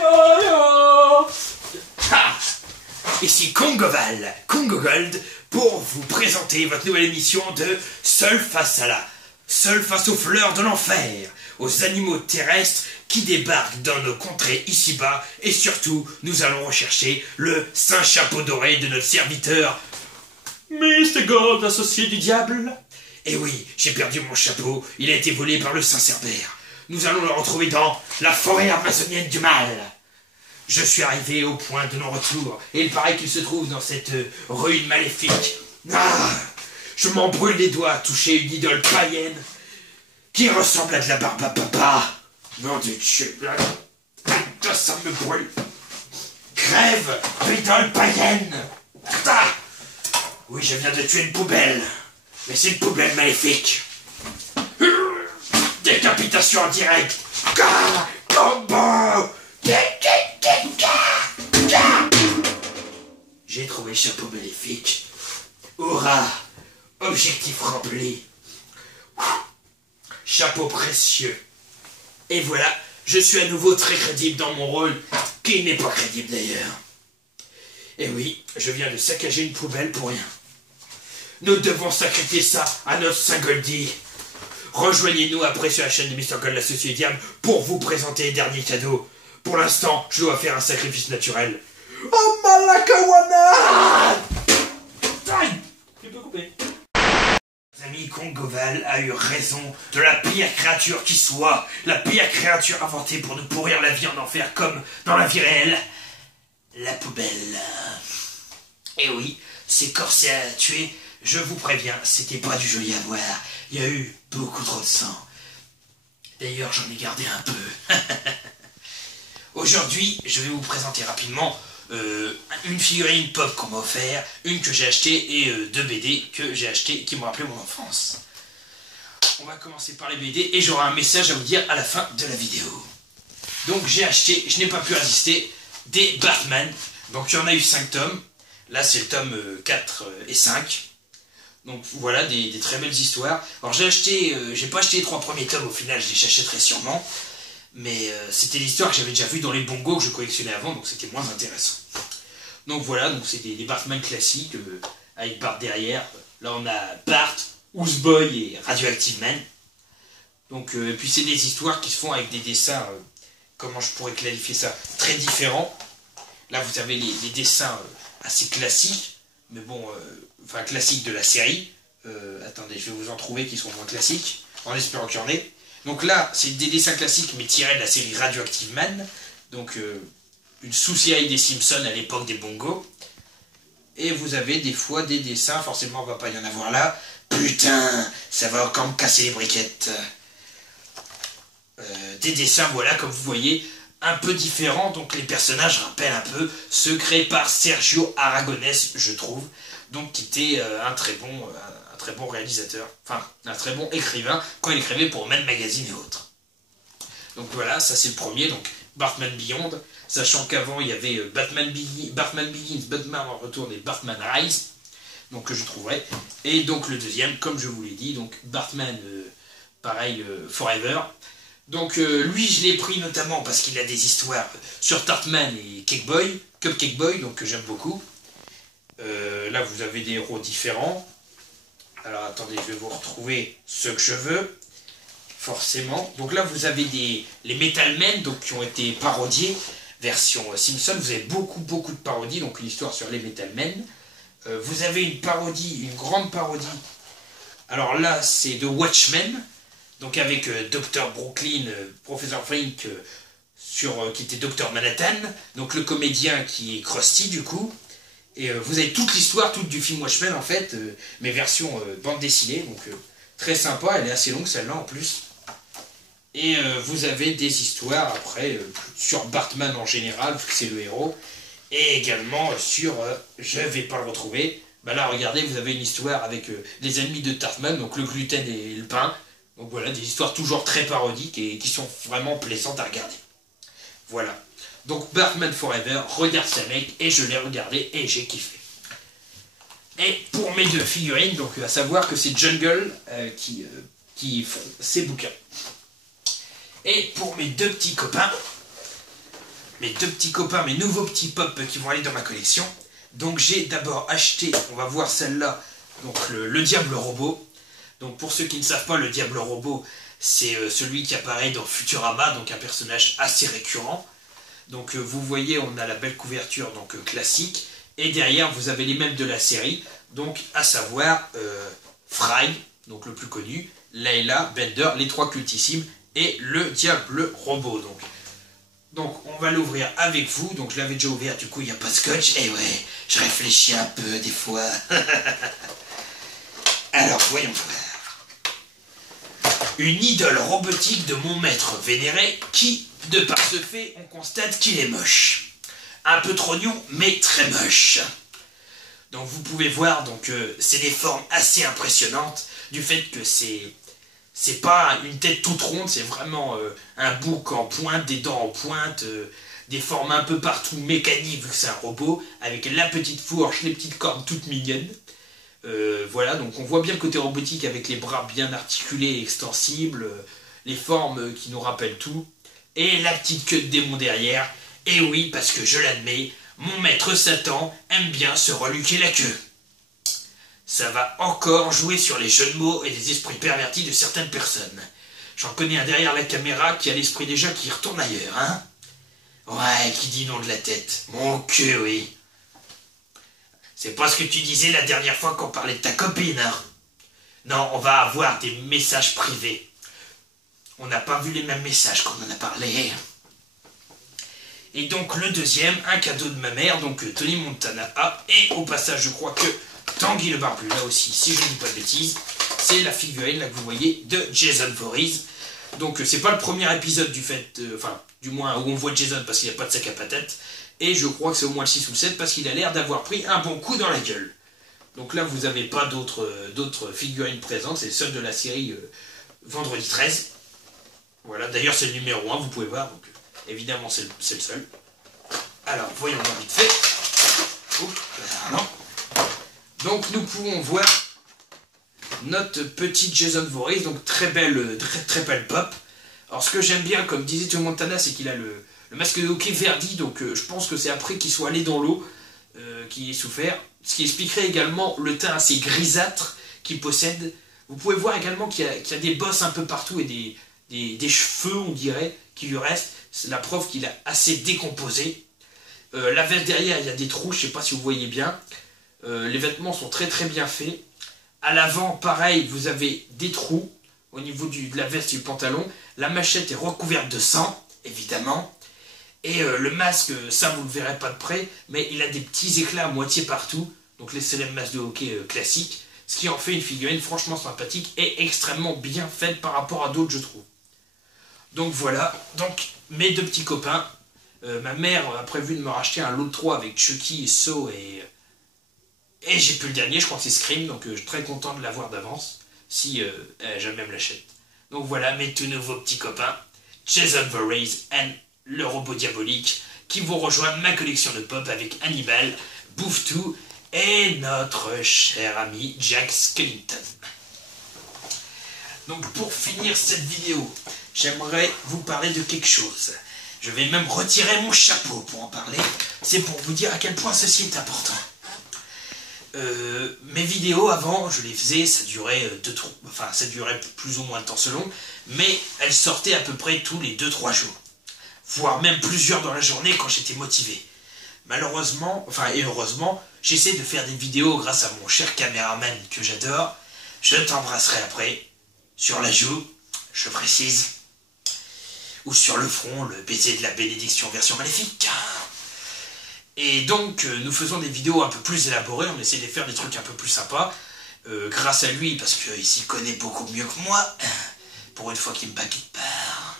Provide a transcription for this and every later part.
yo, yo. Ah, ici Kongoval, Congo Gold, pour vous présenter votre nouvelle émission de Seul face aux fleurs de l'enfer, aux animaux terrestres qui débarquent dans nos contrées ici-bas, et surtout, nous allons rechercher le saint chapeau doré de notre serviteur, Mr. Gold, associé du diable. Eh oui, j'ai perdu mon chapeau, il a été volé par le saint Cerbère. Nous allons le retrouver dans la forêt amazonienne du mal. Je suis arrivé au point de non-retour, et il paraît qu'il se trouve dans cette ruine maléfique. Ah, je m'en brûle les doigts à toucher une idole païenne qui ressemble à de la barbe à papa. Nom de Dieu, putain, ça me brûle. Crève, idole païenne. Ah, oui, je viens de tuer une poubelle, mais c'est une poubelle maléfique. Décapitation en direct. Ah, combo. J'ai trouvé le chapeau maléfique. Hurrah! Objectif rempli. Chapeau précieux. Et voilà, je suis à nouveau très crédible dans mon rôle, qui n'est pas crédible d'ailleurs. Et oui, je viens de saccager une poubelle pour rien. Nous devons sacrifier ça à notre Saint Goldie. Rejoignez-nous après sur la chaîne de Mr. Gold, l'associé Diable, pour vous présenter les derniers cadeaux. Pour l'instant, je dois faire un sacrifice naturel. Oh Malakawana! Tu peux couper. L'ami Kongoval a eu raison de la pire créature qui soit, la pire créature inventée pour nous pourrir la vie en enfer comme dans la vie réelle, la poubelle. Et oui, ces corsets à tuer, je vous préviens, c'était pas du joli à voir. Il y a eu beaucoup trop de sang. D'ailleurs, j'en ai gardé un peu. Aujourd'hui, je vais vous présenter rapidement une figurine pop qu'on m'a offert, une que j'ai achetée et deux BD que j'ai achetées qui m'ont rappelé mon enfance. On va commencer par les BD et j'aurai un message à vous dire à la fin de la vidéo. Donc j'ai acheté, je n'ai pas pu résister, des Batman. Donc il y en a eu 5 tomes. Là c'est le tome 4 et 5. Donc voilà, des très belles histoires. Alors j'ai acheté, j'ai pas acheté les 3 premiers tomes au final, je les achèterai sûrement. Mais c'était l'histoire que j'avais déjà vue dans les bongos que je collectionnais avant, donc c'était moins intéressant. Donc voilà, donc c'est des Batman classiques, avec Bart derrière. Là on a Bart, Houseboy et Radioactive Man. Donc, et puis c'est des histoires qui se font avec des dessins, comment je pourrais qualifier ça, très différents. Là vous avez les dessins assez classiques, mais bon, enfin classiques de la série. Attendez, je vais vous en trouver qui sont moins classiques, en espérant qu'il y en ait. Donc là, c'est des dessins classiques, mais tirés de la série Radioactive Man. Donc, une sous-série des Simpsons à l'époque des bongos. Et vous avez des fois des dessins, forcément, on va pas y en avoir là. Putain, ça va encore me casser les briquettes. Des dessins, voilà, comme vous voyez, un peu différents. Donc, les personnages rappellent un peu ceux créés par Sergio Aragonés, je trouve. Donc, qui était un très bon réalisateur, enfin un très bon écrivain quand il écrivait pour Mad Magazine et autres. Donc voilà, ça c'est le premier, donc Batman Beyond, sachant qu'avant il y avait Batman Begins, Batman en retour et Batman Rise, donc que je trouverai. Et donc le deuxième, comme je vous l'ai dit, donc Batman, pareil, Forever. Donc lui je l'ai pris notamment parce qu'il a des histoires sur Tartman et Cupcake Boy, donc que j'aime beaucoup. Là vous avez des héros différents. Alors attendez, je vais vous retrouver ceux que je veux, forcément. Donc là vous avez les Metal Men, donc, qui ont été parodiés, version Simpson. Vous avez beaucoup de parodies, donc une histoire sur les Metal Men. Vous avez une parodie, une grande parodie. Alors là c'est de Watchmen, donc avec Dr. Brooklyn, Professeur Frink, qui était Dr. Manhattan, donc le comédien qui est Krusty du coup. Et vous avez toute l'histoire, toute du film Watchmen en fait, mais version bande dessinée, donc très sympa, elle est assez longue celle-là en plus. Et vous avez des histoires après sur Batman en général, vu que c'est le héros, et également sur, je vais pas le retrouver, bah là regardez, vous avez une histoire avec les ennemis de Tartman, donc le gluten et le pain, donc voilà, des histoires toujours très parodiques et qui sont vraiment plaisantes à regarder. Voilà. Donc Batman Forever, regarde ça mec, et je l'ai regardé et j'ai kiffé. Et pour mes deux figurines, donc à savoir que c'est Jungle qui font ces bouquins. Et pour mes deux petits copains, mes deux petits copains, mes nouveaux petits pop qui vont aller dans ma collection. Donc j'ai d'abord acheté, on va voir celle-là, donc le Diable Robot. Donc pour ceux qui ne savent pas, le Diable Robot, c'est celui qui apparaît dans Futurama, donc un personnage assez récurrent. Donc vous voyez, on a la belle couverture donc classique, et derrière vous avez les mêmes de la série, donc à savoir Fry, donc le plus connu, Layla, Bender, les trois cultissimes, et le Diable Robot. Donc on va l'ouvrir avec vous, donc je l'avais déjà ouvert, du coup il n'y a pas de scotch, et ouais, je réfléchis un peu des fois. Alors voyons voir. Une idole robotique de mon maître vénéré qui, de par ce fait, on constate qu'il est moche. Un peu trognon, mais très moche. Donc vous pouvez voir, donc c'est des formes assez impressionnantes, du fait que c'est pas une tête toute ronde, c'est vraiment un bouc en pointe, des dents en pointe, des formes un peu partout mécaniques vu que c'est un robot, avec la petite fourche, les petites cornes toutes mignonnes. Voilà, donc on voit bien le côté robotique avec les bras bien articulés et extensibles, les formes qui nous rappellent tout, et la petite queue de démon derrière. Et oui, parce que je l'admets, mon maître Satan aime bien se reluquer la queue. Ça va encore jouer sur les jeux de mots et les esprits pervertis de certaines personnes. J'en connais un derrière la caméra qui a l'esprit déjà qui retourne ailleurs, hein. Ouais, qui dit non de la tête. Mon cul, oui. C'est pas ce que tu disais la dernière fois qu'on parlait de ta copine, hein. Non, on va avoir des messages privés. On n'a pas vu les mêmes messages qu'on en a parlé. Et donc le deuxième, un cadeau de ma mère, donc Tony Montana A. Et au passage, je crois que Tanguy le Barbu, là aussi, si je ne dis pas de bêtises, c'est la figurine là que vous voyez de Jason Voorhees. Donc c'est pas le premier épisode du fait, enfin du moins où on voit Jason parce qu'il n'y a pas de sac à patates. Et je crois que c'est au moins le 6 ou le 7 parce qu'il a l'air d'avoir pris un bon coup dans la gueule. Donc là vous n'avez pas d'autres figurines présentes, c'est celle de la série Vendredi 13. Voilà, d'ailleurs c'est le numéro 1, vous pouvez voir, donc évidemment c'est le seul. Alors voyons voir vite fait. Oups, non. Donc nous pouvons voir notre petit Jason Voorhees, donc très belle pop. Alors ce que j'aime bien, comme disait Tony Montana, c'est qu'il a le masque de hockey verdi, donc je pense que c'est après qu'il soit allé dans l'eau qu'il ait souffert. Ce qui expliquerait également le teint assez grisâtre qu'il possède. Vous pouvez voir également qu'il y a des bosses un peu partout et des cheveux, on dirait, qui lui restent. C'est la preuve qu'il a assez décomposé. La veste derrière, il y a des trous, je ne sais pas si vous voyez bien. Les vêtements sont très bien faits. À l'avant, pareil, vous avez des trous au niveau de la veste et du pantalon. La machette est recouverte de sang, évidemment. Et le masque, ça vous ne le verrez pas de près, mais il a des petits éclats à moitié partout. Donc les célèbres masques de hockey classiques. Ce qui en fait une figurine franchement sympathique et extrêmement bien faite par rapport à d'autres, je trouve. Donc voilà, donc mes deux petits copains. Ma mère a prévu de me racheter un lot de 3 avec Chucky, Saw et j'ai plus le dernier, je crois que c'est Scream, donc je suis très content de l'avoir d'avance, si jamais me l'achète. Donc voilà, mes tout nouveaux petits copains, Jason Voorhees et le robot diabolique, qui vont rejoindre ma collection de pop avec Hannibal, Bouffe-Tout et notre cher ami Jack Skellington. Donc pour finir cette vidéo, j'aimerais vous parler de quelque chose. Je vais même retirer mon chapeau pour en parler. C'est pour vous dire à quel point ceci est important. Mes vidéos avant, je les faisais, ça durait plus ou moins de temps selon, mais elles sortaient à peu près tous les 2-3 jours. Voire même plusieurs dans la journée quand j'étais motivé. Malheureusement, et heureusement, j'essaie de faire des vidéos grâce à mon cher caméraman que j'adore. Je t'embrasserai après, sur la joue, je précise, ou sur le front, le baiser de la bénédiction version maléfique. Et donc, nous faisons des vidéos un peu plus élaborées, on essaie de faire des trucs un peu plus sympas, grâce à lui, parce qu'il s'y connaît beaucoup mieux que moi, pour une fois qu'il me bat quelque part.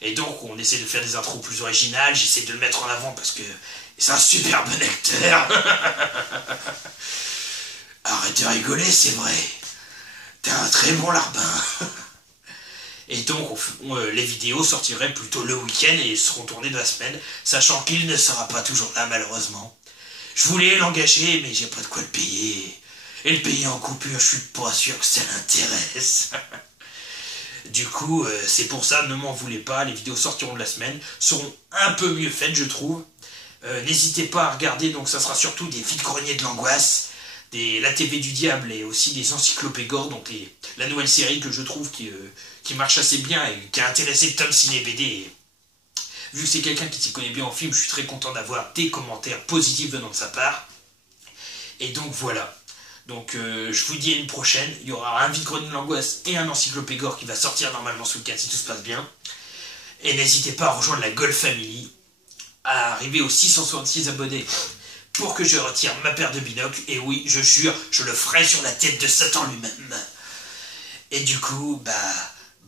Et donc, on essaie de faire des intros plus originales, j'essaie de le mettre en avant parce que c'est un super bon acteur. Arrête de rigoler, c'est vrai. T'es un très bon larbin. Et donc, les vidéos sortiraient plutôt le week-end et seront tournées de la semaine, sachant qu'il ne sera pas toujours là, malheureusement. Je voulais l'engager, mais j'ai pas de quoi le payer. Et le payer en coupure, je suis pas sûr que ça l'intéresse. Du coup, c'est pour ça, ne m'en voulez pas, les vidéos sortiront de la semaine, seront un peu mieux faites, je trouve. N'hésitez pas à regarder, donc ça sera surtout des vides-greniers de l'angoisse, la TV du diable et aussi des encyclopégores, donc la nouvelle série que je trouve qui marche assez bien et qui a intéressé Tom Ciné BD. Et vu que c'est quelqu'un qui s'y connaît bien en film, je suis très content d'avoir des commentaires positifs venant de sa part. Et donc voilà. Donc je vous dis à une prochaine. Il y aura un vide-grenier de l'angoisse et un encyclopégore qui va sortir normalement ce week-end si tout se passe bien. Et n'hésitez pas à rejoindre la Golf Family, à arriver aux 666 abonnés pour que je retire ma paire de binocles. Et oui, je jure, je le ferai sur la tête de Satan lui-même. Et du coup,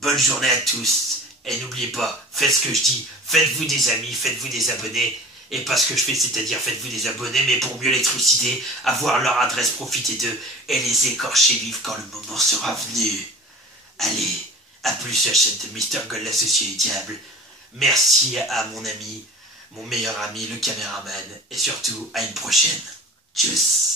bonne journée à tous. Et n'oubliez pas, faites ce que je dis. Faites-vous des amis, faites-vous des abonnés. Et pas ce que je fais, c'est-à-dire faites-vous des abonnés, mais pour mieux les trucider, avoir leur adresse, profitez d'eux et les écorcher vifs quand le moment sera venu. Allez, à plus sur la chaîne de Mr. Gold, l'associé du diable. Merci à mon ami, mon meilleur ami, le caméraman, et surtout à une prochaine. Tchuss.